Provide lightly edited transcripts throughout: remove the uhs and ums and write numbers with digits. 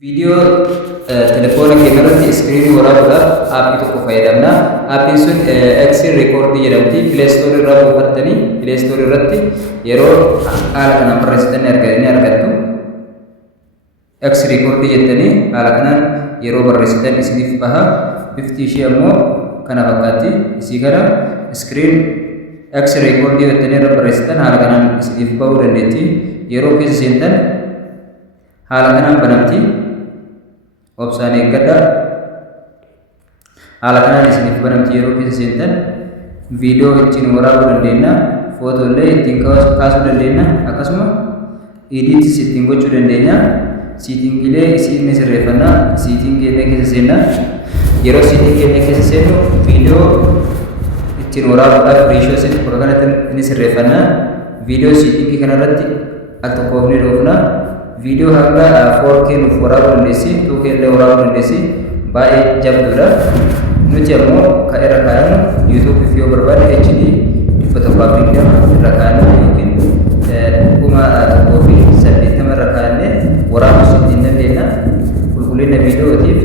Video telefoona keenya irratti iskiriinii waraabuudhaaf aappii tokko fayyadamna. Aappiin sun X Record jedhamti. Play Store irraa buufattanii Play Store irratti yeroo haala kanaan barreessitan ni argattu. X Record jettanii haala kanaan yeroo barreessitan isiniif baha. Bifti ishee ammoo kana fakkaatti. Isii kana iskiriin X Record jettanii irra barreessitan haala kanaan isiniif bahuu dandeetti. Yeroo keessa seentan haala kanaan banamti. Obsaan eeggadha. Haala kanaan isiniif banamti yeroo keessa seentan viidiyoo ittiin waraabuu dandeenya, footoolee ittiin kaasuu dandeenya, akkasuma ediitis ittiin gochuu dandeenya. Siitingiilee isiin ni sirreeffanna. Siitingiilee keessa seenna. Yeroo siitingiilee keessa seennu viidiyoo ittiin waraabuudhaaf reeshoo isin bakka kanatti ni sirreeffanna. Viidiyoo siitingii kanarratti al tokkoof ni dhoofna. Video hanga 4K nuuf waraabuu dandeessi, 2K illee waraabuu dandeessi. Baay'ee jabduudha. Nuti ammoo kan irra kaa'annu YouTube fi yoo barbaade HD 120 irra kaa'annu yookiin 1,080 irra kaa'annee waraabuu ittiin dandeenya. Qulqullina viidiyootiif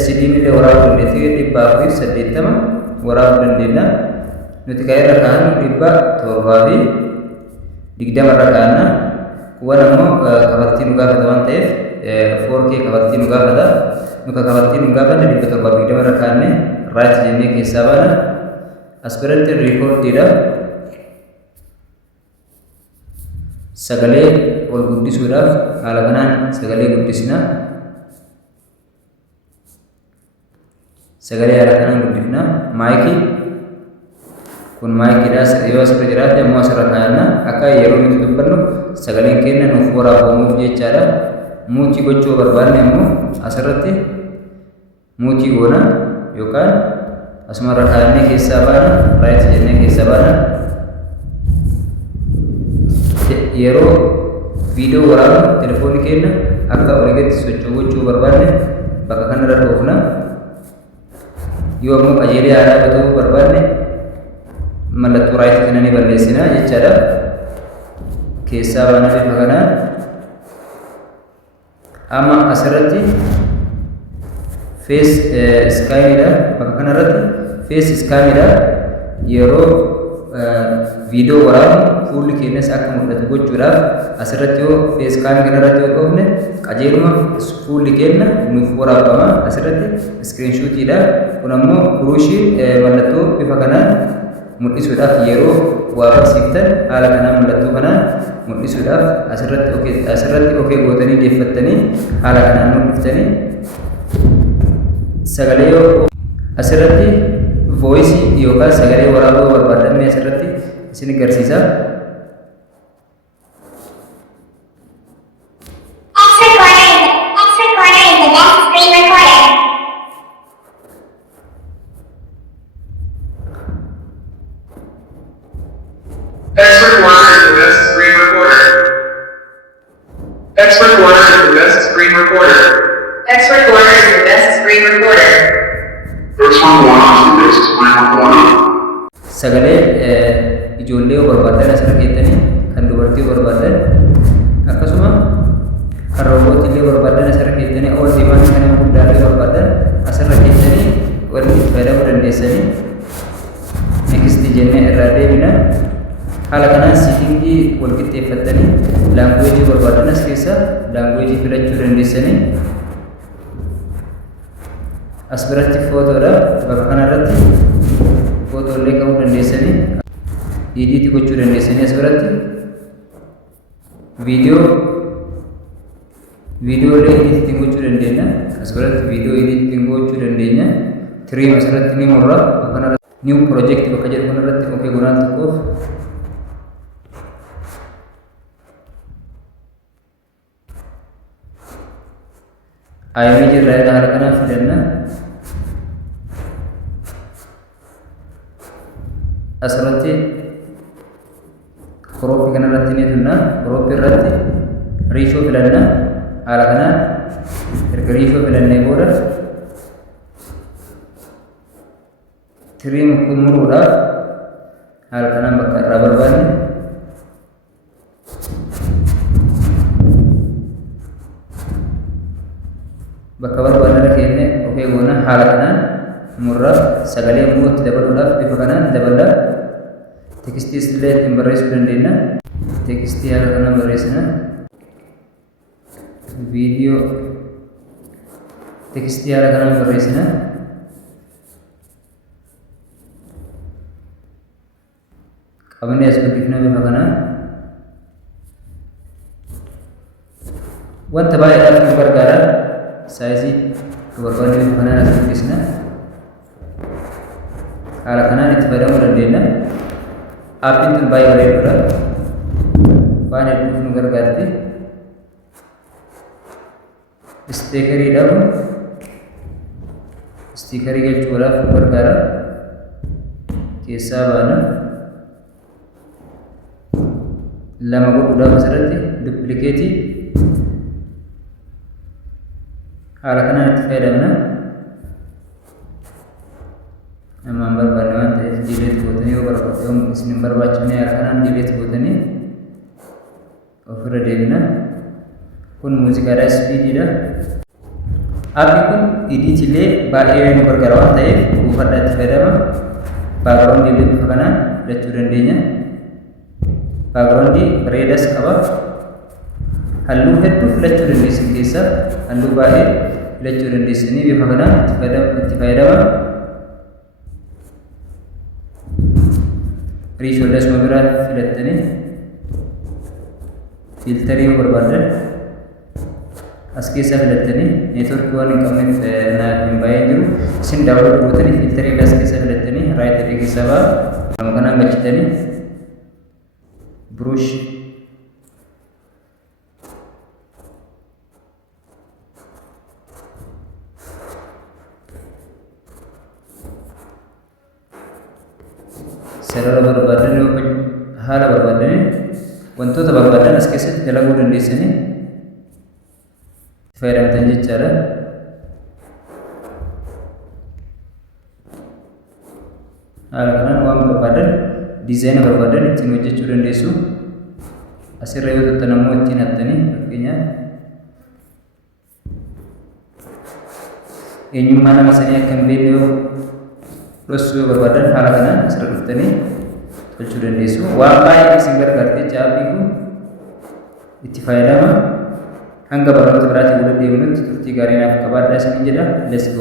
SD illee waraabuu dandeessi 180 waraabuu dandeenya. Nuti kan irra kaa'annu 720 irra kaa'anna. Wanammoo kafattii nu gaafata waan ta'eef 4K kafattii nu gaafata. Nuka kafattii nu gaafanne 720 irra kaa'anne raayit jennee keessaa baana. As biratti riikoordiidha. Sagalee ol guddisuudhaaf haala kanaan sagalee guddisna. Sagalee haala kanaan guddifna. Maayikii kun maayikiidhaas yoo asirra jiraate ammoo asirra kaa'anna. Akka yeroo nuti dubbannu sagaleen keenya nuuf waraabamuuf jechaadha. Muutii gochuu barbaanne ammoo asirratti muutii goona yookaan asumarra kaa'annee keessaa baana. Raayit jennee keessaa baana. Yeroo viidiyoo waraabnu telefoonni keenya akka oliitti socho'u gochuu barbaanne bakka kanarra dhoofna. Yoo ammoo qajeelee aadaa godhuu barbaanne mallattoo raayit kana ni balleessina jechaadha. Keessaa baana bifa kanaan. Amma asirratti face scaamidha. Bakka kanarratti face scaamidha. Yeroo viidiyoo waraabnu fuulli keenyas akka mul'atu gochuudhaaf asirratti yoo face scaam kanarratti yoo dhoofne qajeeluma fuulli keenya nuuf waraabama. Asirratti screenshotidha. Kun ammoo buruushii mallattoo bifa kanaan mul'isuudhaaf yeroo waa barsiiftan haala kanaan mallattoo kanaan mul'isuudhaaf asirratti okee gootanii deeffattanii haala kanaan mul'iftanii sagalee yoo asirratti voiisii yookaan sagalee waraabuu barbaadamne asirratti isin agarsiisa. X Recorder is the best screen recorder. X Recorder is the best screen recorder. X Recorder is the best screen recorder. Sagalee ijoollee yoo barbaadan asirra keessanii kan dubartii barbaadan akkasuma kan roobootii illee barbaadan asirra keessanii ol deeman kan nama guddaa illee barbaadan asirra keessanii wanti fayyadamuu dandeessanii next jennee irraa deebina. Haala kanaan siitingii wal qixxeeffattanii laanguweejii barbaadan as keessa laanguweejii filachuu dandeessanii as biratti footoodha. Bakka kanarratti footoolee qabuu dandeessanii ediitii gochuu dandeessanii as biratti viidiyoolee ediitii gochuu dandeenya. As biratti viidiyoo ediitii gochuu dandeenya. Tiriim asirratti ni murra. Bakka kanarratti niw piroojeekti bakka jedhu kanarratti okee gonaan tokkoof IMG irraa haala kanaan fidanna. Asirratti korooppii kanarratti ni tunna. Korooppii irratti riishoo filanna. Haala kanaan erga riishoo filannee booda tiriim muruudhaaf haala kanaan bakka irraa barbaanne bakka barbaadne keenya okee goona haala kanaan murraa sagalee immoo itti dabaluudhaaf bifa kanaan dabala. Tekistiis illee ittiin barreessuu dandeenya. Tekstii haala kanaan barreessina. Viidiyoo tekstii haala kanaan barreessina. Qabannee as guddifna bifa kanaan. Wanta baay'eedhaaf nu gargaara. Saayizii barbaadne bifa kanaan as guddisna. Haala kanaan itti fayyadamuu dandeenya. Aappiin tun baay'ee bareeduudha. Waan hedduuf nu gargaarti. Isteekariidha kun. Isteekarii galchuudhaaf nu gargaara. Keessaa baana. Lama godhuudhaaf asirratti duplikeetii haala kanaan itti fayyadamna. Namaan barbaadne waan ta'eef diileet gootanii yoo barbaadde yoo isin hin barbaachifne haala kanaan diileet gootanii ofirra deebina. Kun muuziqaadha, ispiidiidha. Aappiin kun idiitiilee baay'ee nu gargaara waan ta'eef buufadhaa itti fayyadama. Baagiraawundii illee bifa kanaan filachuu dandeenya. Baagiraawundii bareedaas qaba. Halluu hedduu filachuu dandeessan keessaa halluu baay'ee filachuu dandeessanii bifa kanaan itti fayyadama. Riishoollee asuma biraa filattanii fiiltarii yoo barbaadan as keessaa filattanii neetwoorkii waan hin qabneef naaf hin baay'ee jiru isin daawwatu gootanii fiiltarii as keessaa filattanii raayitarii keessaa ba'a. Nama kanaan galchitanii buruush sarara barbaadan haala barbaadan wantoota barbaadan as keessatti dalaguu dandeessanii fayyadamtan jechaadha. Haala kanaan waan barbaadan diizaayina barbaadan ittiin hojjechuu dandeessu. Asirra yoo tuttan ammoo ittiin hattanii fakkeenyaaf eenyummaa nama sanii akka hin beekne yoo dhosuu yoo barbaadan haala kanaan asirra dhuftanii tolchuu dandeessu. Waan baay'ee isin gargaarti jecha aappii kun itti fayyadama. Hanga barnoota biraatiin walitti deebinutti turtii gaarii naaf qabaadhaa isiniin jedha. Let's go.